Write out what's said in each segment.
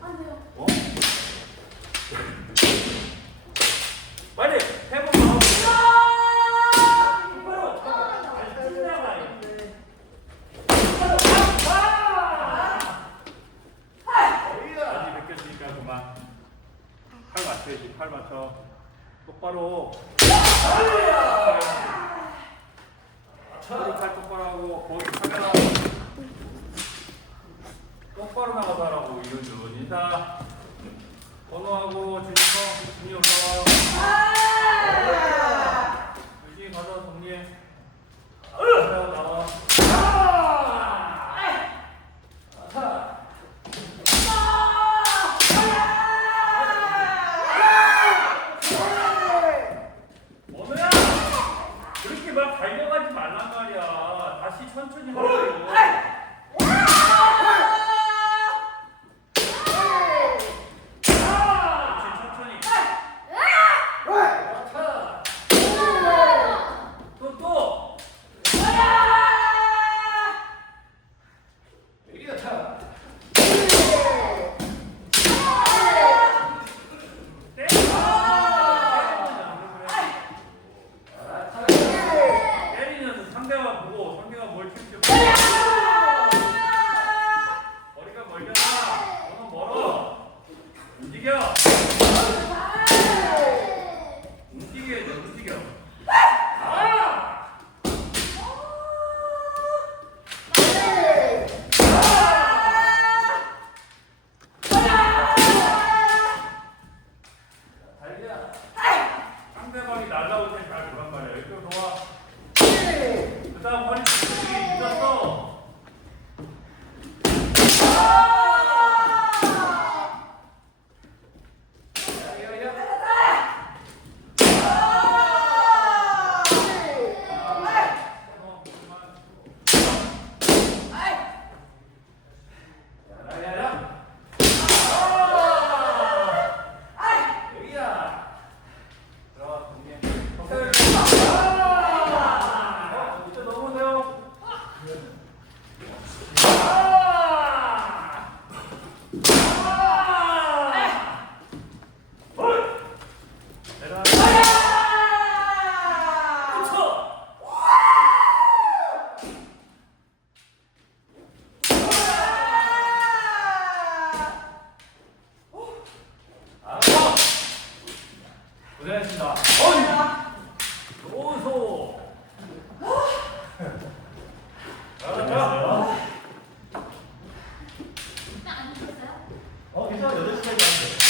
아, 네. 어? 여기서 8시까지 하면 돼요.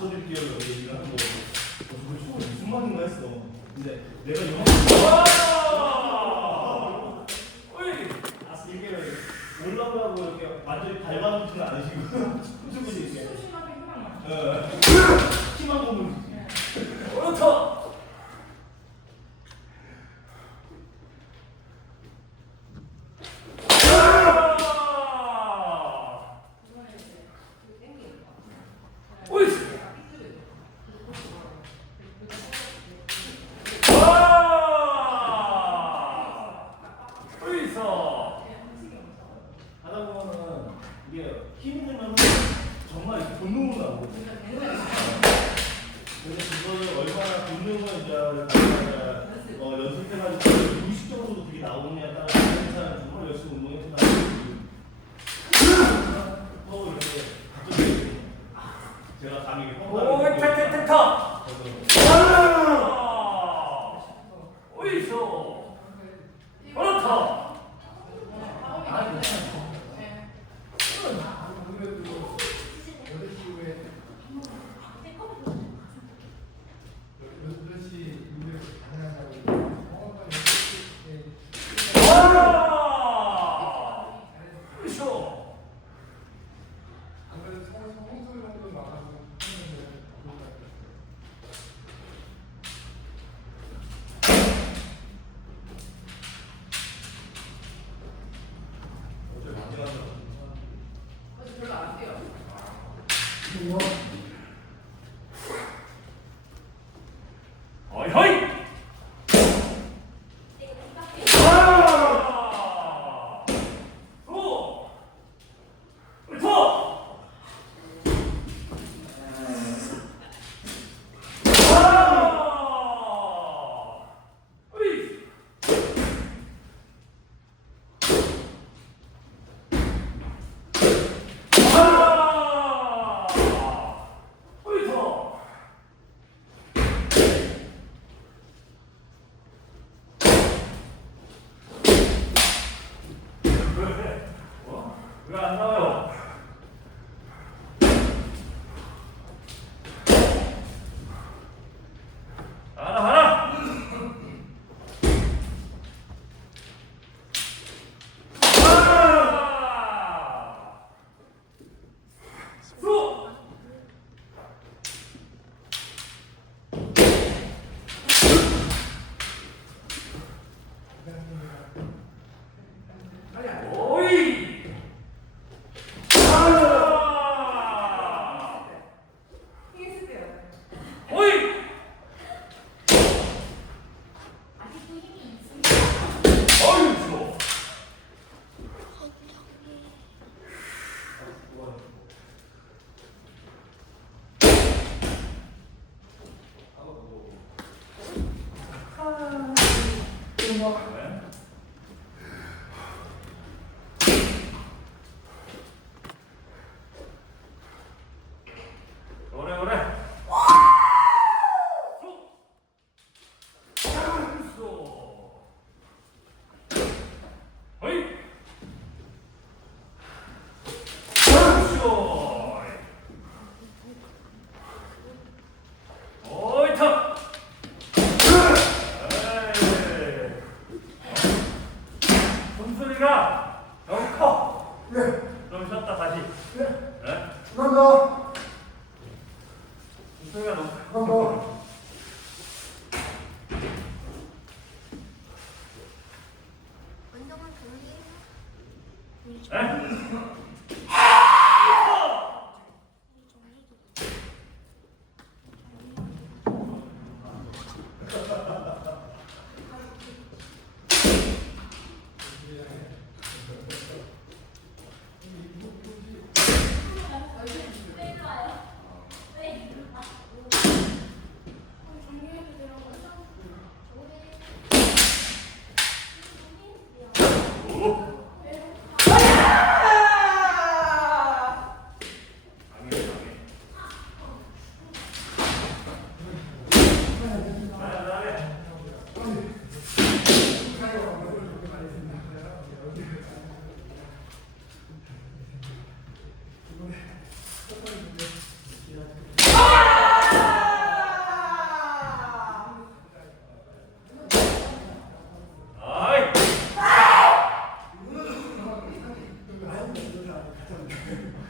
이런 얘기를 하는 거. 어, 저게 처음에 무슨 말인가 했어. 근데 내가 이런 아, 이게 올라가고 이렇게 완전히 밟아놓지는 않으시고 춤추고 이렇게 어, 키만 보면 그렇다. 오이씨. 와. 오이서. 하다 보면은 이게 힘이 들면 정말 본능으로 나오고. 그래서 그거를 얼마나 본능을 이제 어, 연습해가지고 무의식적으로도 그게 나오느냐에 따라 다른 사람은 정말 열심히 운동했구나 또 이렇게 갑자기 제가 감이 오, 탁탁탁탁. 그래서 와. 오이서. 그렇다. 와. 오이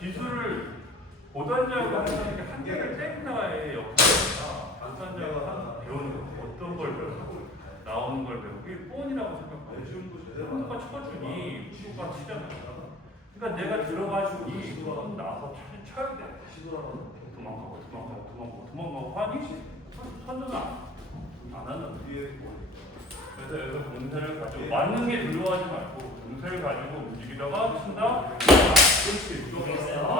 기술을 고단자가 하는 게 한계가 땡나의 역할이나 단단자가 하는 배우는 어떤 걸 배우고 나오는 걸 배우고 이게 뻔이라고 생각하고 누가 쳐주니 누가 치잖아 그러니까 내가 들어가주니 그건 나서 쳐야 돼. 도망가고 도망가고 도망가고 도망가고 하니 선전을 안 하는 뒤에 그래서 여기서 공세를 가지고 맞는 게 두려워하지 말고 공세를 가지고 움직이다가 친다. Thank.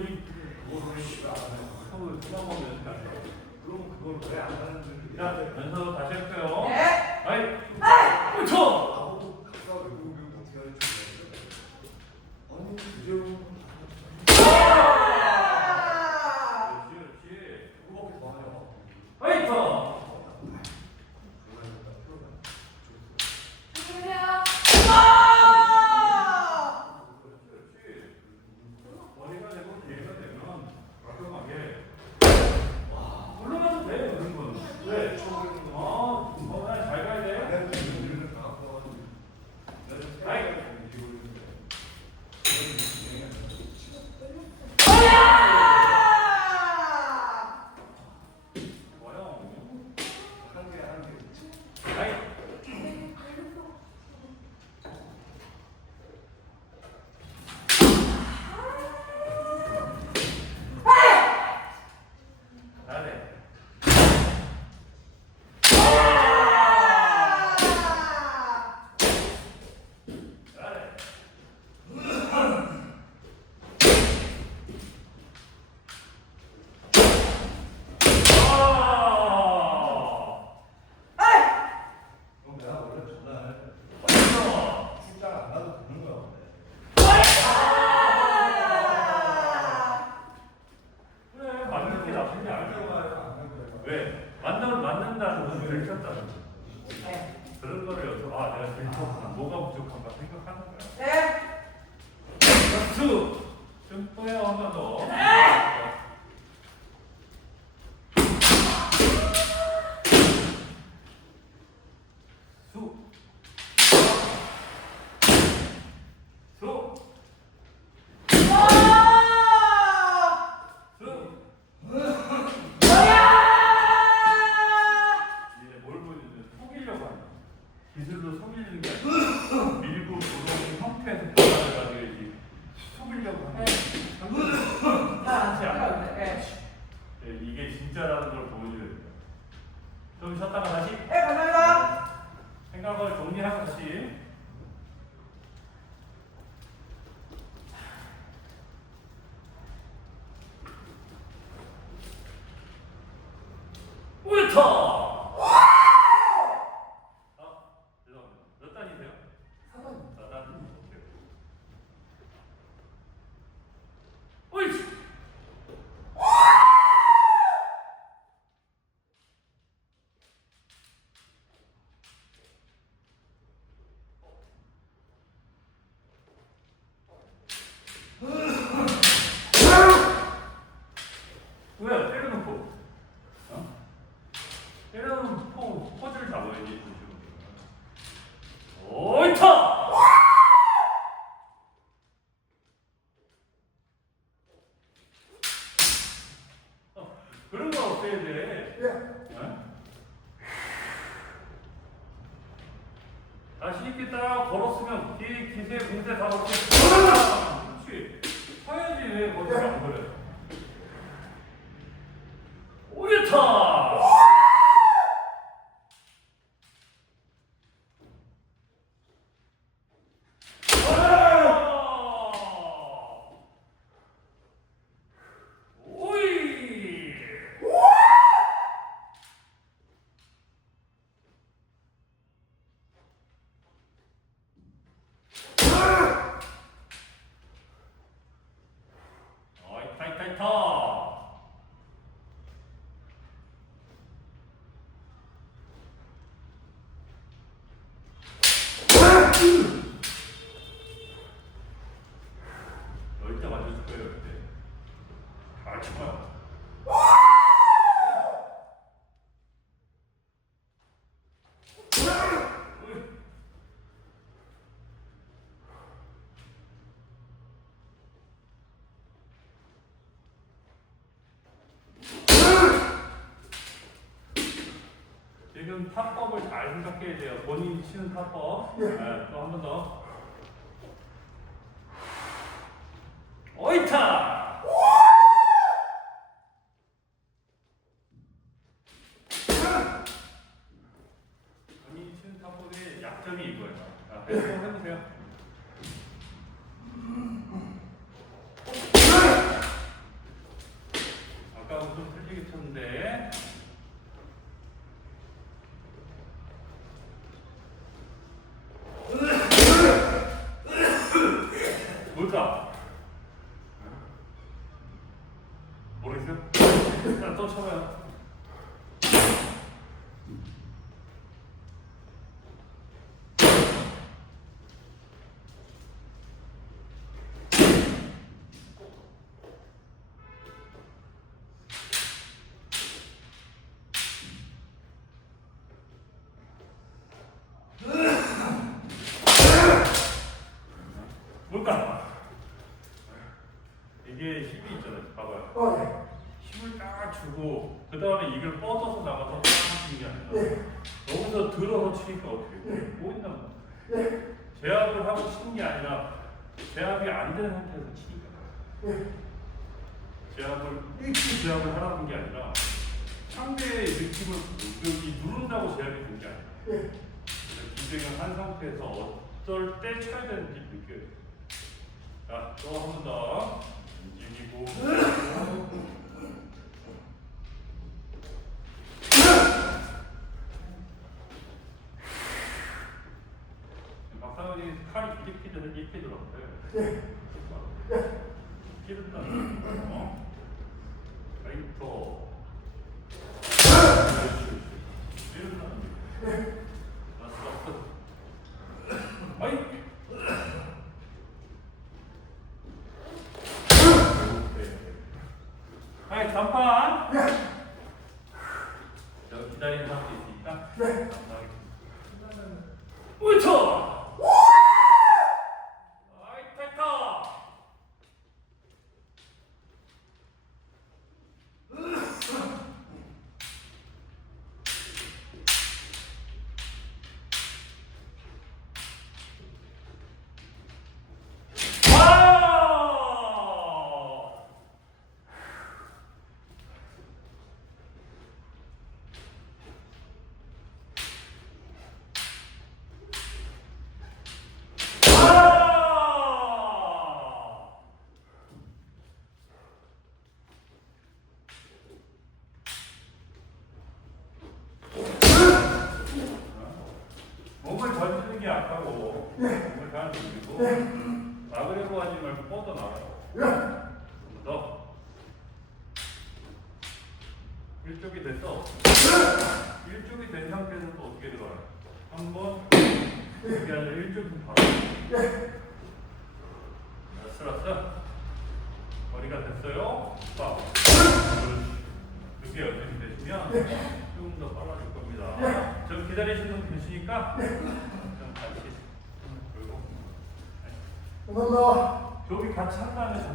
그러니 그럼 그걸 왜안 하는지 자 연습 다시 할게요. 네. 아이. 아이. 그렇죠. 아무도 각자 외국어 어떻게 하는지 몰라요. 아니 이제 지금 타법을 잘 생각해야 돼요. 본인이 치는 타법. 네, 또한 번 더. 오이타! 본인이 치는 타법의 약점이 이거예요. 자, 해보세요. 해보세요. 아까는 좀 틀리게 쳤는데. 뭘까? 모르겠어요? 일단 또 쳐봐요. 뭘까? 이게 힘이 있잖아요. 봐봐요. 힘을 딱 주고 그 다음에 이걸 뻗어서 나가서 딱 치는 게 아니라 여기서 들어서 치니까 어떻게 돼? 보인단 말이야. 제압을 하고 치는 게 아니라 제압이 안 되는 상태에서 치니까. 제압을 일찍 제압을 하라는 게 아니라 상대의 느낌을 여기 누른다고 제압이 되는 게 아니라 그래서 기생을 한 상태에서 어떨 때 쳐야 되는지 느껴요. 자, 또 한 번 더. 움직이고 박사원이 칼이 이렇게 되는 이렇게 들어갔어요. 찌른다. 어? 라이터. 찌른다. 맞어, 맞어. 아이. 아이, 잠깐. 여기 기다리는 사람도 있으니까. 네. 우쳐! 아이, 탈타! 와! 일쪽이 됐어. 일쪽이 된 상태에서 또 어떻게 들어가요? 한번 이렇게 하자 일쪽이 바로. 아슬아슬. 머리가 됐어요. 빡. 그렇게 연습이 되시면 조금 더 빨라질 겁니다. 좀 기다리시는 분 계시니까 좀 다시